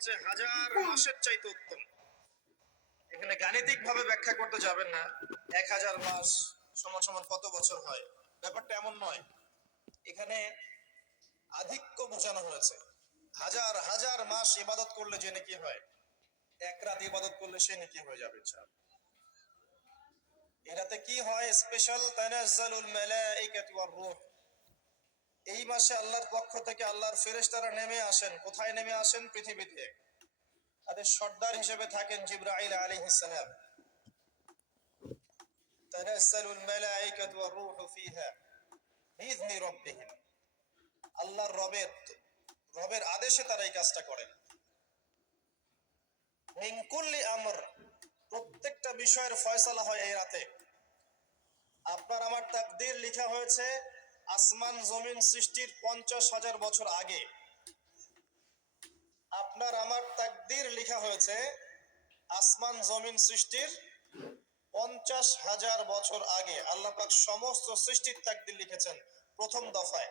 হচ্ছে হাজার মাসের চাইতে উত্তম। এখানে গাণিতিক ভাবে ব্যাখ্যা করতে যাবেন না 1000 মাস সমান সমান কত বছর হয়, ব্যাপারটা এমন নয়। এখানে আধিক্য বোঝানো হয়েছে। হাজার হাজার মাস ইবাদত করলে যে নেকি হয়, এক রাত ইবাদত করলে সে নেকি হয়ে যাবে। এটাতে কি হয়? স্পেশাল তানাজ্জালুল মালাইকাতু ওয়ার রূহ। এই মাসে আল্লাহর পক্ষ থেকে আল্লাহর ফেরেশতারা নেমে আসেন। কোথায় নেমে আসেন? পৃথিবীতে। তাদের সর্দার হিসেবে থাকেন জিবরাইল আলাইহিস সালাম। তানাজ্জালুল মালাইকাতু ওয়ার রূহু ফিহা বিইذনি রাব্বিহিম। আল্লাহর রবের আদেশে তারা এই কাজটা করেন। মিন কুল্লি আমর, প্রত্যেকটা বিষয়ের ফয়সালা হয় এই রাতে। আপনার আমার তাকদীর লেখা হয়েছে আসমান জমিন সৃষ্টির 50,000 বছর আগে। আপনার আমার তাকদীর লেখা হয়েছে আসমান জমিন সৃষ্টির 50,000 বছর আগে। আল্লাহ পাক সমস্ত সৃষ্টির তাকদীর লিখেছেন প্রথম দফায়।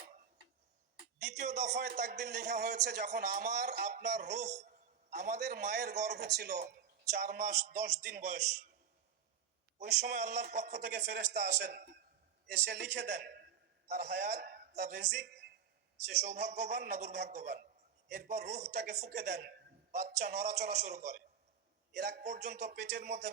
দ্বিতীয় দফায় তাকদীর লেখা হয়েছে যখন আমার আপনার রূহ আমাদের মায়ের গর্ভে ছিল 4 মাস 10 দিন বয়স। ওই সময় আল্লাহর পক্ষ থেকে ফেরেশতা আসেন, এসে লিখে দেন তার হায়াত, তার রিজিক, সে সৌভাগ্যবান না দুর্ভাগ্যবান। এরপর রূহটাকে ফুঁকে দেন, বাচ্চা নড়াচড়া শুরু করে। এর আগ পর্যন্ত পেটের মধ্যে